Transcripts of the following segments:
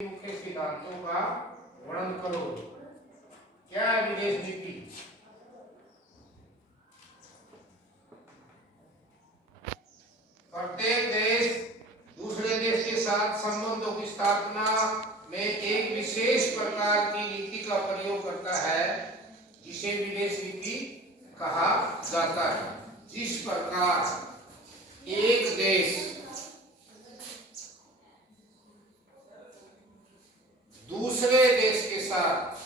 मुख्य सिद्धांतों का वर्णन करो। क्या है विदेश नीति? प्रत्येक देश दूसरे देश के साथ संबंधों की स्थापना में एक विशेष प्रकार की नीति का प्रयोग करता है जिसे विदेश नीति कहा जाता है। जिस प्रकार एक देश दूसरे देश के साथ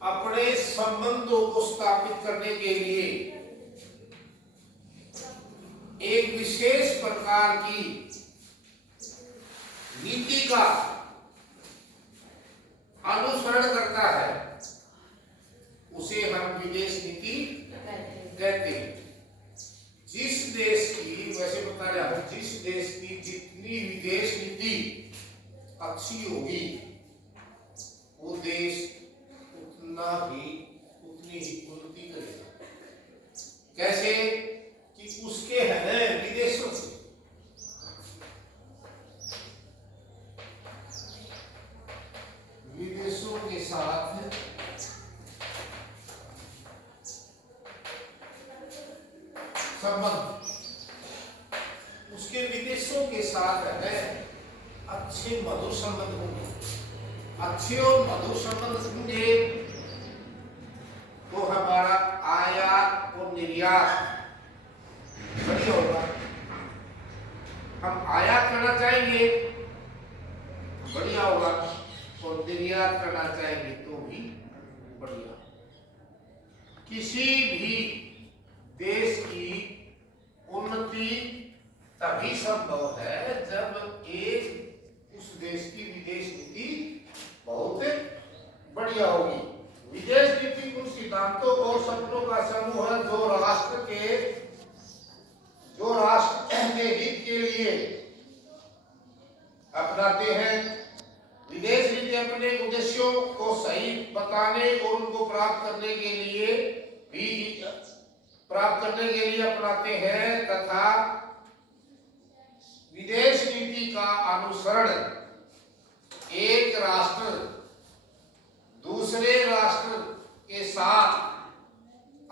अपने संबंधों को स्थापित करने के लिए एक विशेष प्रकार की नीति का अनुसरण करता है उसे हम विदेश नीति कहते हैं। जिस देश की, वैसे बता रहा हूं, जिस देश की जितनी विदेश नीति अच्छी होगी वो देश उतनी ही उन्नति करेगा। कैसे कि उसके है विदेशों से विदेशों के साथ संबंध, उसके विदेशों के साथ है अच्छे मधुर संबंध होंगे। अच्छे और मधुर संबंध होंगे तो हमारा आयात और निर्यात बढ़िया होगा। हम आयात करना चाहेंगे बढ़िया होगा और निर्यात करना चाहेंगे तो भी बढ़िया। किसी भी देश की उन्नति तभी संभव है जब एक उस देश की विदेश नीति बहुत बढ़िया होगी। विदेश नीति उन सिद्धांतों और सपनों का समूह है जो राष्ट्र के हित के लिए अपनाते हैं। विदेश नीति अपने उद्देश्यों को सही बताने और उनको प्राप्त करने के लिए अपनाते हैं तथा विदेश नीति का अनुसरण एक राष्ट्र दूसरे राष्ट्र के साथ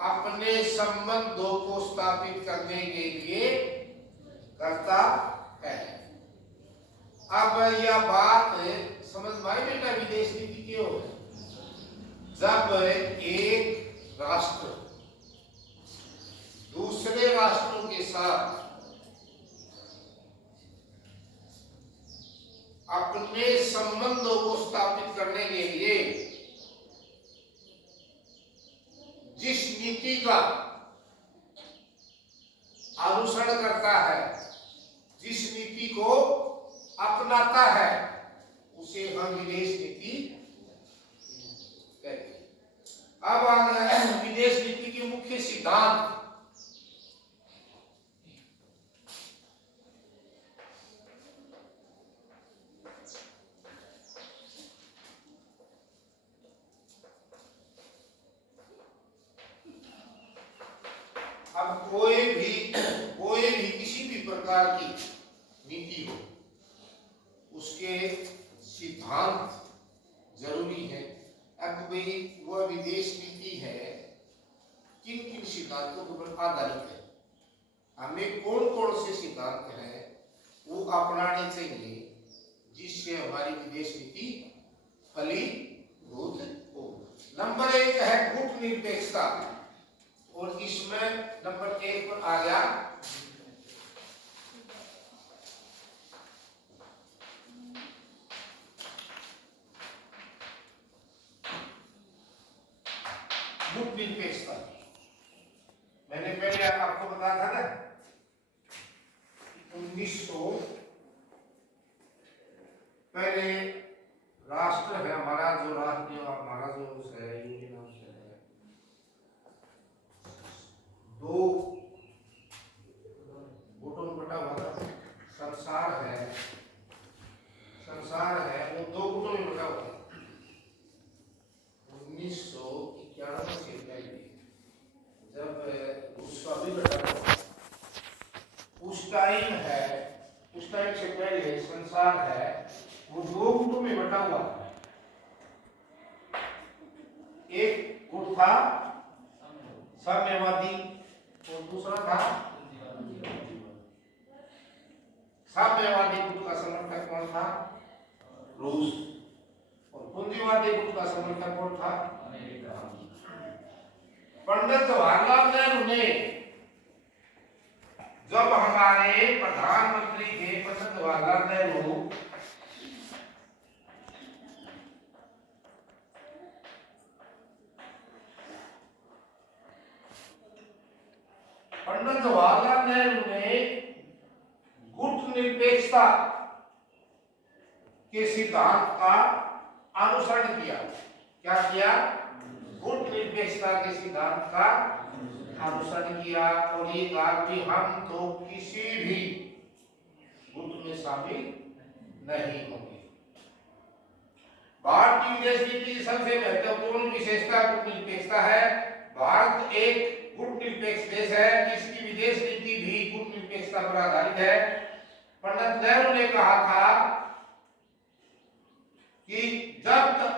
अपने संबंधों को स्थापित करने के लिए करता है। अब यह बात समझ में आई बेटा, विदेश नीति क्यों है? जब एक राष्ट्र दूसरे राष्ट्रों के साथ अपने संबंधों को स्थापित करने के लिए जिस नीति का अनुसरण करता है, जिस नीति को अपनाता है उसे हम विदेश नीति कहते हैं। अब आ गया विदेश नीति के मुख्य सिद्धांत। अब कोई भी किसी भी प्रकार की नीति हो उसके सिद्धांत जरूरी है। अब भाई वह विदेश नीति है किन किन सिद्धांतों पर आधारित है, हमें कौन कौन से सिद्धांत हैं वो अपनाने चाहिए जिससे हमारी विदेश नीति फलीभूत हो। नंबर 1 है गुटनिरपेक्षता और इसमें नंबर 1 पर आ गया गुटनिरपेक्षता। मैंने पहले आपको बताया था ना 1900 पहले राष्ट्र है हमारा, जो राष्ट्र हमारा जो है यूनियन है, दो गुटों में बटा हुआ था। संसार है वो दो गुटों में बटा हुआ। 1991 से पहले जब उसका भी बटा उस टाइम से पहले संसार है वो दो गुटों में बटा हुआ है। एक गुट था साम्यवादी और दूसरा था साम्यवादी गुट का समर्थक कौन था? रूस। और पूंजीवादी गुट का समर्थक कौन था? अमेरिका। पंडित जवाहरलाल नेहरू ने जब हमारे प्रधानमंत्री थे पंडित जवाहरलाल नेहरू, पंडित जवाहरलाल नेहरू ने गुट निरपेक्षता के सिद्धांत का अनुसरण किया। क्या किया? गुट निरपेक्षता के सिद्धांत का अनुसरण किया और ये कहा कि हम तो किसी भी गुट में शामिल नहीं होंगे। भारत की विदेश नीति की सबसे महत्वपूर्ण विशेषता गुट निरपेक्षता है। भारत एक गुट निरपेक्ष देश है, इसकी विदेश नीति भी गुट निरपेक्षता पर आधारित है। पंडित नेहरू ने कहा था कि जब तक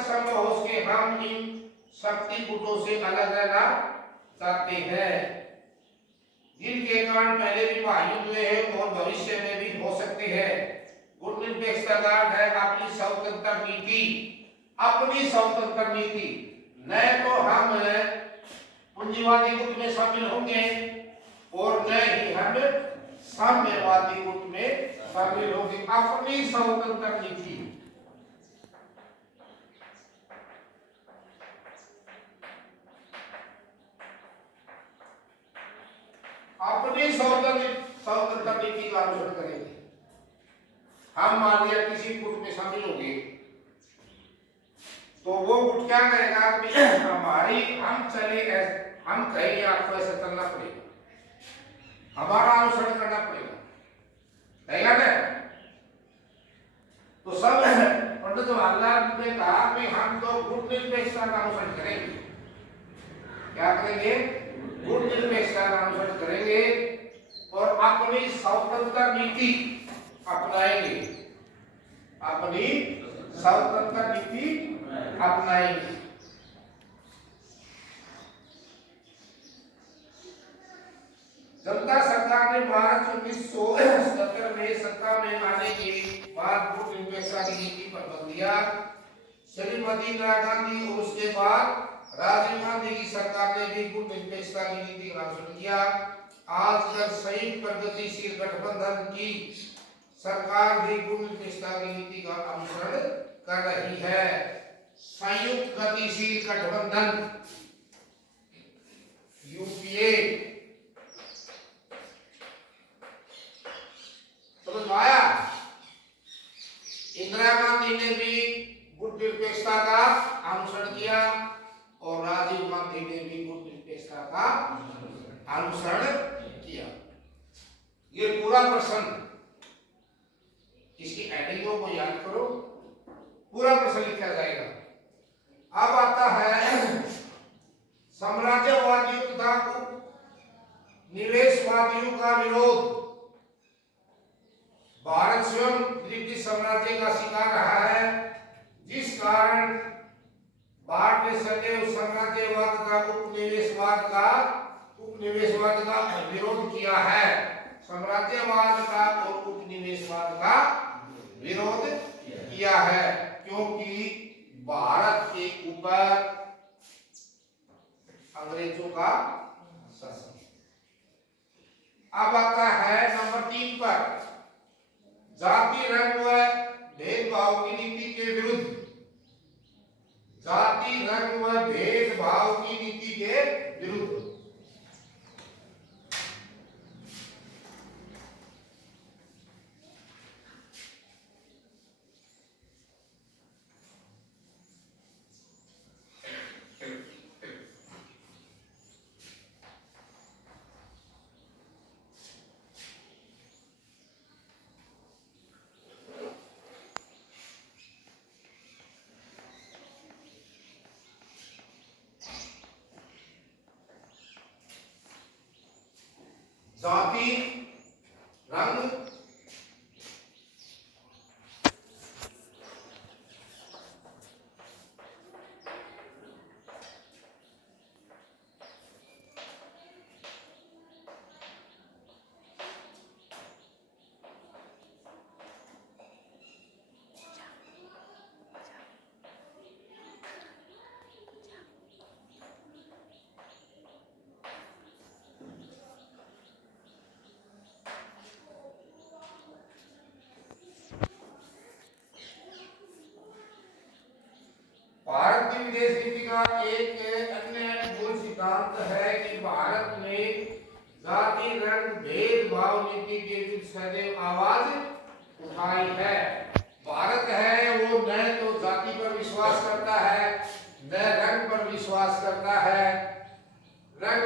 संभव हो सके हम इन शक्ति गुटों से अलग रहना चाहते हैं, जिनके कारण पहले भी महायुद्ध हुए हैं और भविष्य में भी हो सकते हैं। गुट निरपेक्षता का अर्थ है अपनी स्वतंत्र नीति। न तो हम पूंजीवादी गुट में शामिल होंगे और न ही हम साम्यवादी गुट में शामिल होंगे। अपनी स्वतंत्र नीति। अपनी स्वतंत्र नीति का अनुसरण करेंगे। हम मान लिया किसी गुट में शामिल होंगे तो वो गुट क्या करेगा कि हम कहेंगे आपको ऐसा चलना पड़ेगा, हमारा अनुसरण करना पड़ेगा ना। तो सब पंडित जवाहरलाल ने कहा कि हम तो गुट निरपेक्षता का अनुसरण करेंगे। क्या करेंगे? गुट निरपेक्षता का अनुसरण करेंगे और अपनी स्वतंत्र नीति अपनाएंगे। अपनी स्वतंत्र नीति अपनाएंगे। जनता सरकार ने मार्च 1977 में सत्ता में आने के बाद गुट निरपेक्षता की नीति पर बल दिया। श्रीमती इंदिरा गांधी और उसके बाद राजीव गांधी की सरकार ने भी गुट निरपेक्षता की नीति का अनुसरण किया। आजकल संयुक्त प्रगतिशील गठबंधन की सरकार भी गुट निरपेक्षता की नीति का अनुसरण कर रही है। संयुक्त गतिशील गठबंधन यूपीए समझ आया? इंदिरा गांधी ने भी गुट निरपेक्षता का अनुसरण किया और राजीव गांधी ने भी गुट निरपेक्षता का अनुसरण किया। ये पूरा प्रश्न, इसकी एडिंगों को याद करो, पूरा प्रश्न लिखा जाएगा। अब आता है साम्राज्यवादियों तथा निवेशवादियों का विरोध। भारत स्वयं ब्रिटिश साम्राज्य का शिकार रहा है, जिस कारण भारत ने सदैव साम्राज्यवाद का उपनिवेशवाद का विरोध किया है। साम्राज्यवाद का और उपनिवेशवाद का विरोध किया है क्योंकि भारत के ऊपर अंग्रेजों का शासन। अब आता है नंबर 3 पर जाति रंग व भेदभाव की नीति के विरुद्ध। जाति रंग व भेदभाव की नीति के विरुद्ध। जाति रंग का एक अन्य मूल सिद्धांत है कि भारत में जाति रंग भेदभाव नीति के विरुद्ध सदैव आवाज उठाई है। भारत है वो न तो जाति पर विश्वास करता है न रंग पर विश्वास करता है, रंग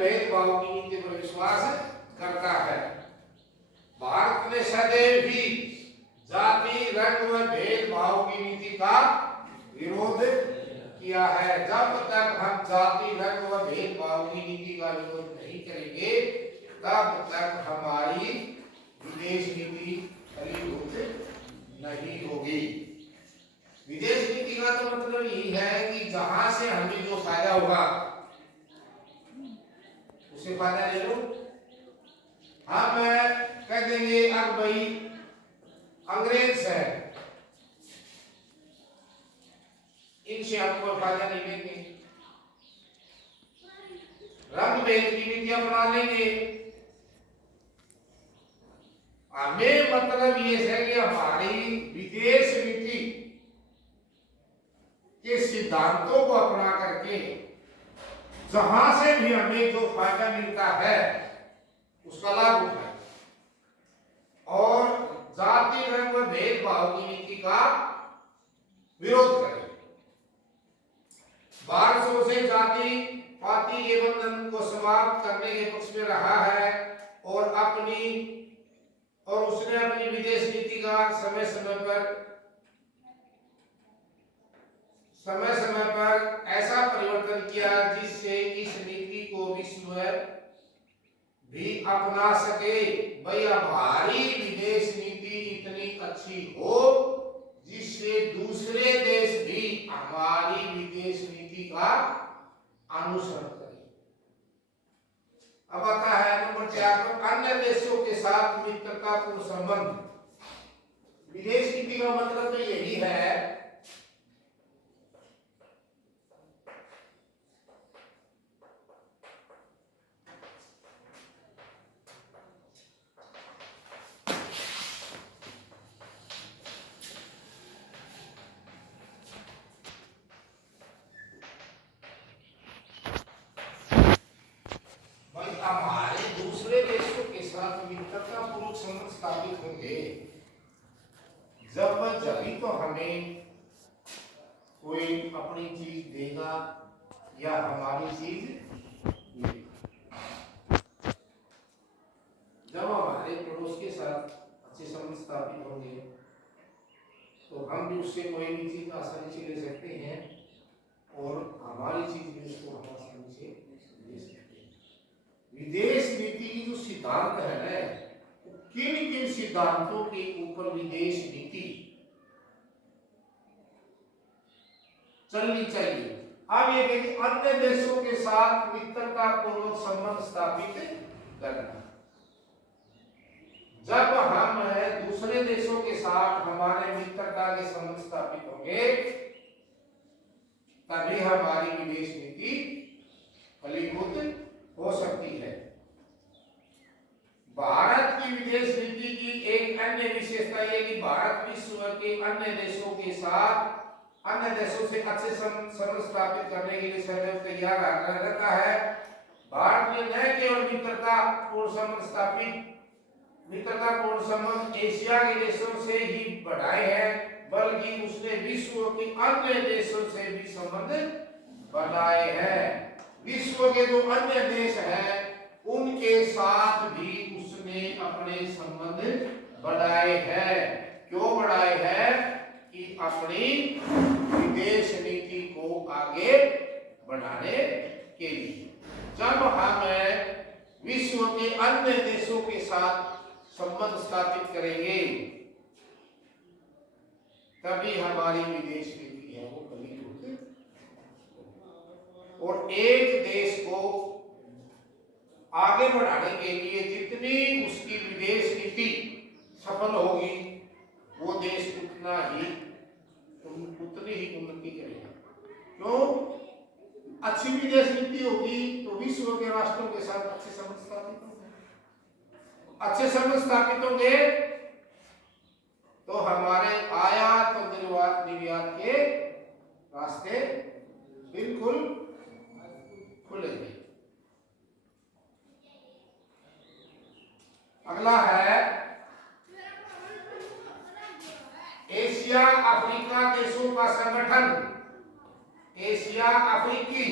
भेदभाव की नीति पर विश्वास करता है। भारत ने सदैव ही जाति रंग व भेदभाव की नीति का विरोध किया है। जब तक हम जाति रंग व भेदभाव की नीति का विरोध नहीं करेंगे तब तक हमारी विदेश नीति फलीभूत नहीं होगी। विदेश नीति का तो मतलब यही है कि जहां से हमें जो फायदा होगा उसे फायदा ले लो। हम कह देंगे अब भाई अंग्रेज है, इनसे हम कोई फायदा नहीं लेंगे, रंग भेद की नीति अपना लेंगे। हमें मतलब ये है कि हमारी विदेश नीति के सिद्धांतों को अपना करके जहां से भी हमें जो फायदा मिलता है उसका लाभ उठाए और जाति रंग व भेदभाव की नीति का विरोध करें। 1200 से जाति पाति के बंधन को समाप्त करने के पक्ष में रहा है और उसने अपनी विदेश नीति का समय समय पर ऐसा परिवर्तन किया जिससे इस नीति को विश्व भी अपना सके। भाई हमारी विदेश नीति इतनी अच्छी हो जिससे दूसरे देश भी हमारी विदेश नीति का अनुसरण करें। अब आता है नंबर 4 पर अन्य देशों के साथ मित्रतापूर्ण संबंध। विदेश नीति का मतलब तो यही है हमारे दूसरे देशों के साथ मित्रतापूर्वक संबंध स्थापित होंगे जब तो हमें कोई अपनी चीज देगा या हमारी चीज लेगा। जब हमारे पड़ोस के साथ अच्छे संबंध स्थापित होंगे तो हम भी उससे कोई भी चीज आसानी से ले सकते हैं और हमारी चीज भी उसको हम आसानी से ले सकते हैं। विदेश नीति की जो सिद्धांत है ना, किन किन सिद्धांतों के ऊपर विदेश नीति चलनी चाहिए। अब ये कहते अन्य देशों के साथ मित्रता पूर्वक संबंध स्थापित करना। जब हम दूसरे देशों के साथ हमारे मित्रता के संबंध स्थापित होंगे तभी हमारी विदेश नीति फलीभूत हो सकती है। भारत की विदेश नीति की एक अन्य विशेषता यह कि भारत विश्व के अन्य देशों से अच्छे संबंध स्थापित करने के लिए सदैव तैयार रहता है। भारत ने न केवल मित्रतापूर्ण संबंध एशिया के देशों से ही बढ़ाए हैं बल्कि उसने विश्व के अन्य देशों से भी संबंध बनाए हैं। विश्व के जो अन्य देश हैं उनके साथ भी उसने अपने संबंध बढ़ाए हैं। क्यों बढ़ाए हैं? कि अपनी विदेश नीति को आगे बढ़ाने के लिए। जब हम विश्व के अन्य देशों के साथ संबंध स्थापित करेंगे तभी हमारी विदेश नीति है वो फलीभूत। और एक देश को आगे बढ़ाने के लिए जितनी उसकी विदेश नीति सफल होगी वो देश उतनी ही उन्नति करेगा। क्यों? अच्छी विदेश नीति होगी तो विश्व के राष्ट्रों के साथ अच्छे संबंध स्थापित होंगे। अच्छे संबंध स्थापित होंगे तो हमारे आयात और निर्यात के रास्ते अगला है एशिया अफ्रीका देशों का संगठन। एशिया अफ्रीकी,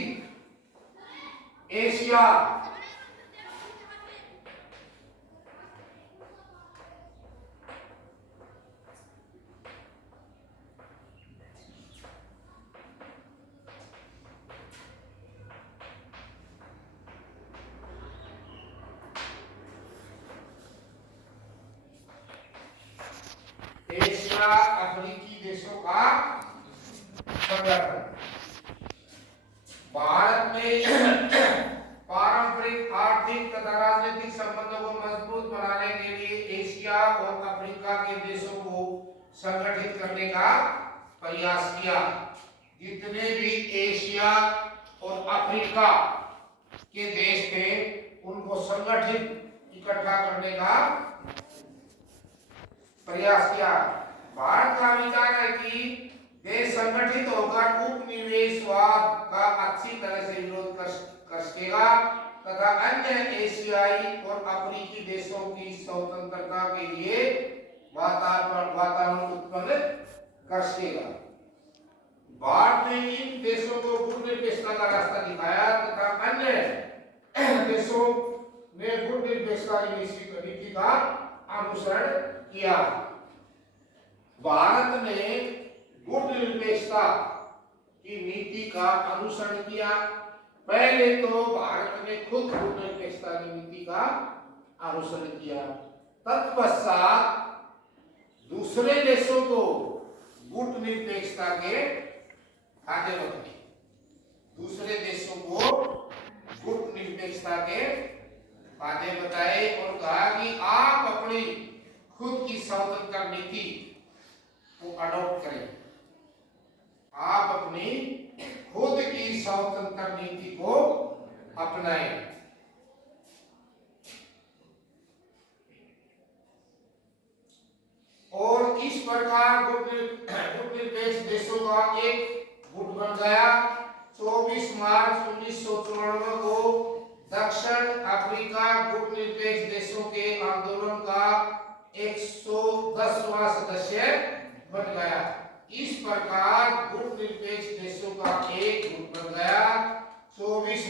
एशिया एशिया अफ्रीकी देशों का संगठन। भारत में पारंपरिक आर्थिक तथा राजनीतिक संबंधों को मजबूत बनाने के लिए एशिया और अफ्रीका के देशों को संगठित करने का प्रयास किया। जितने भी एशिया और अफ्रीका के देश थे उनको संगठित इकट्ठा करने का प्रयास किया। भारत का विचार है कि देश संगठित होकर उपनिवेशवाद का अच्छी तरह से विरोध कर सकेगा तथा अन्य एशियाई और अफ्रीकी देशों की स्वतंत्रता के लिए वातावरण उत्पन्न कर सकेगा। भारत ने इन देशों को गुटनिरपेक्षता का रास्ता दिखाया तथा अन्य देशों ने गुटनिरपेक्षता की नीति का अनुसरण किया। भारत ने गुटनिरपेक्षता की नीति का अनुसरण किया। पहले तो भारत ने खुद गुटनिरपेक्षता की नीति का अनुसरण किया, तत्पश्चात दूसरे देशों को गुटनिरपेक्षता के आगे बढ़े। दूसरे देशों को गुटनिरपेक्षता के आगे बताए और कहा कि आप अपनी खुद की स्वतंत्र नीति को अडॉप्ट करें। आप अपनी खुद की स्वतंत्र नीति को अपनाएं। और इस प्रकार गुटनिरपेक्ष देशों का एक गुट बन गया। 24 मार्च 1994 को दक्षिण अफ्रीका गुटनिरपेक्ष देशों के आंदोलन का 110वां सदस्य बन गया। इस प्रकार गुटनिरपेक्ष देशों का एक गुट बन गया। 24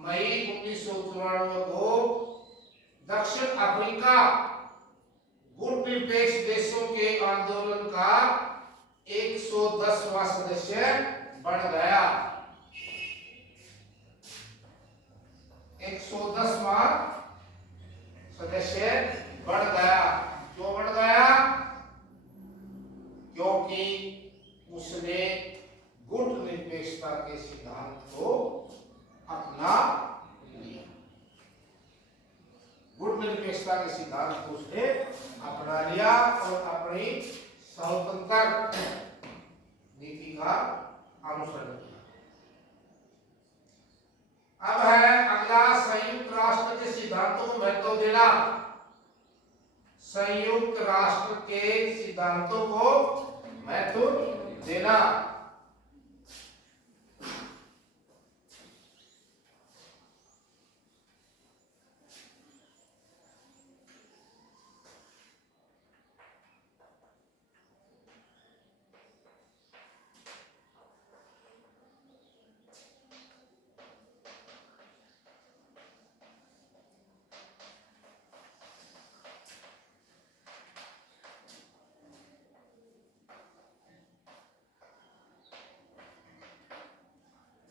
मई 1994 को दक्षिण अफ्रीका गुटनिरपेक्ष देशों के आंदोलन का 110वां सदस्य बन गया। 110वां सदस्य बढ़ गया। क्यों बढ़ गया? क्योंकि उसने गुटनिरपेक्षता के सिद्धांत को अपना लिया। गुटनिरपेक्षता के सिद्धांत को उसने अपना लिया और अपनी स्वतंत्र नीति का अनुसरण किया। अब है अगला, संयुक्त राष्ट्र के सिद्धांतों को महत्व देना। संयुक्त राष्ट्र के सिद्धांतों को महत्व देना।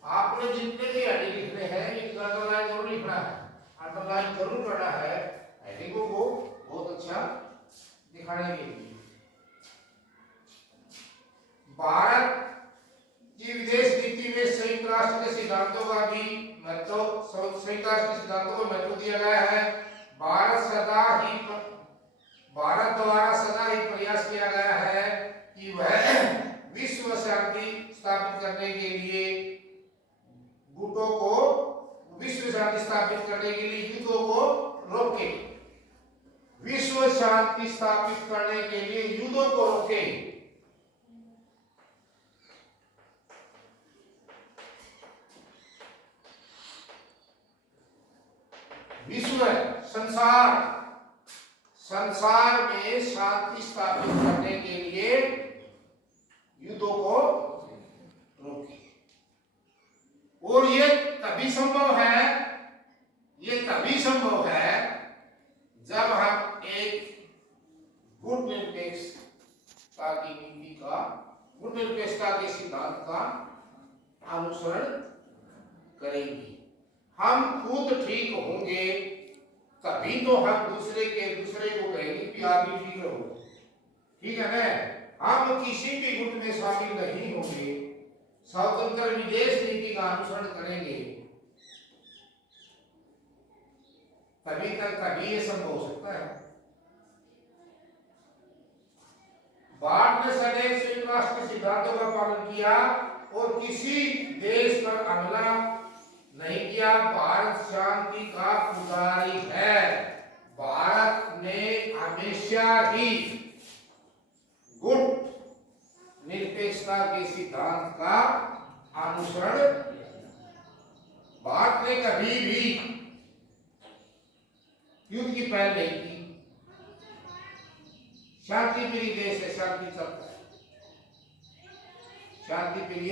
आपने जितने भी हेडिंग लिखने हैं इनका अंडरलाइन जरूर लिखना है, अंडरलाइन जरूर करना है हेडिंगों को बहुत अच्छा दिखाने के लिए। भारत की विदेश नीति में संयुक्त राष्ट्र के सिद्धांतों का भी महत्व, संयुक्त राष्ट्र के सिद्धांतों को महत्व दिया गया है। भारत द्वारा सदा ही प्रयास किया गया है कि वह विश्व शांति स्थापित करने के लिए गुटों को, विश्व शांति स्थापित करने के लिए युद्धों को रोके। विश्व शांति स्थापित करने के लिए युद्धों को रोके। विश्व संसार संसार में शांति स्थापित करने के लिए युद्धों को रोके। और ये तभी संभव है जब हम एक गुण निरपेक्षता की नीति का, गुण निरपेक्षता के सिद्धांत का अनुसरण करेंगे। हम खुद ठीक होंगे तभी तो हम दूसरे को कहेंगे कि आप भी ठीक रहो, ठीक है ना। हम किसी भी गुट में शामिल नहीं होंगे, स्वतंत्र विदेश नीति का अनुसरण करेंगे, तभी ये संभव हो सकता है। भारत ने सदैव संयुक्त राष्ट्र के सिद्धांतों का पालन किया और किसी देश पर हमला नहीं किया। भारत शांति का पुजारी है। भारत ने हमेशा ही गुट निरपेक्षता के सिद्धांत का अनुसरण, भारत ने कभी भी युद्ध की पहल नहीं की। शांति प्रिय देश है, शांति चलता है, शांति प्रिय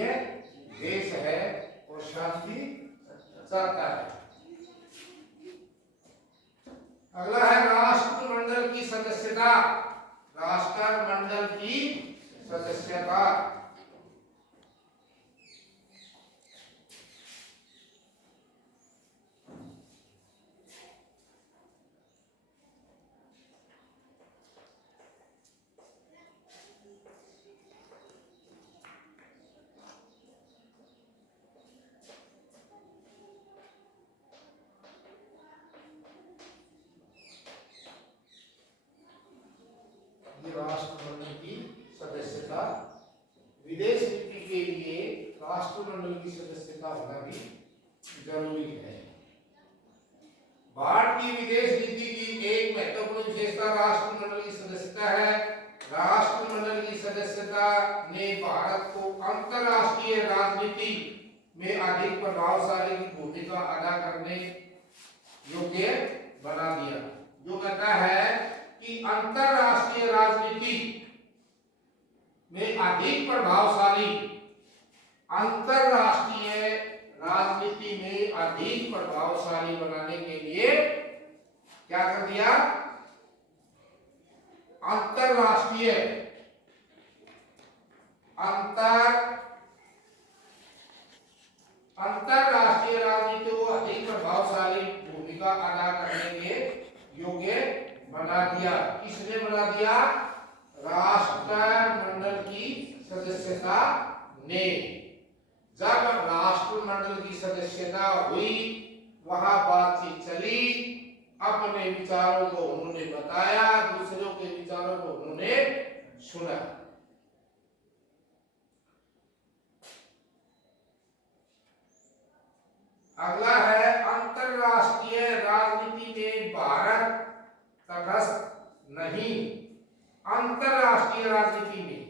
देश है और शांति चाहता है। अगला है राष्ट्रमंडल की सदस्यता। राष्ट्रमंडल की सदस्यता राष्ट्रमंडल की सदस्यता, विदेश नीति के लिए राष्ट्रमंडल की सदस्यता होना भी जरूरी है। भारत की विदेश नीति की एक महत्वपूर्ण विशेषता राष्ट्रमंडल की सदस्यता है। राष्ट्रमंडल की सदस्यता ने भारत को अंतरराष्ट्रीय राजनीति में अधिक प्रभावशाली भूमिका अदा करने योग्य बना दिया। जो कहता है कि अंतरराष्ट्रीय राजनीति में अधिक प्रभावशाली, अंतरराष्ट्रीय राजनीति में अधिक प्रभावशाली बनाने के लिए क्या कर दिया? अंतरराष्ट्रीय राजनीति को अधिक प्रभावशाली भूमिका अदा करने के योग्य बना दिया। किसने बना दिया? राष्ट्रमंडल की सदस्यता ने। जब राष्ट्रमंडल की सदस्यता हुई, वहां बातचीत चली, अपने विचारों को उन्होंने बताया, दूसरों के विचारों को उन्होंने सुना। अगला है अंतरराष्ट्रीय राजनीति में भारत तटस्थ नहीं। अंतरराष्ट्रीय राजनीति में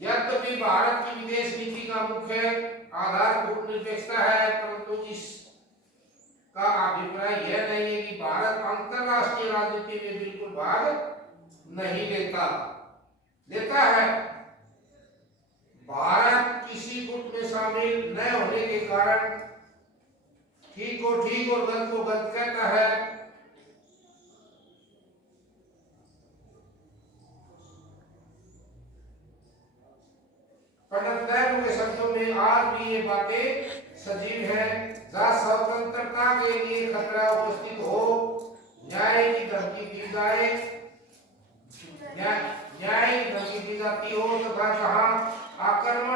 यद्यपि भारत की विदेश नीति का मुख्य आधार गुट निरपेक्षता है, परंतु इसका अभिप्राय यह नहीं है कि भारत अंतरराष्ट्रीय राजनीति में बिल्कुल भाग नहीं लेता है। भारत किसी गुट में शामिल न होने के कारण ठीक को ठीक और गलत को गलत कहता है। पंडित नेहरू के शब्दों में आज भी ये बातें सजीव है। जहाँ स्वतंत्रता के लिए खतरा उपस्थित हो, न्याय की धमकी दी जाए, न्याय की धमकी दी जाती हो, तथा जहाँ आक्रमण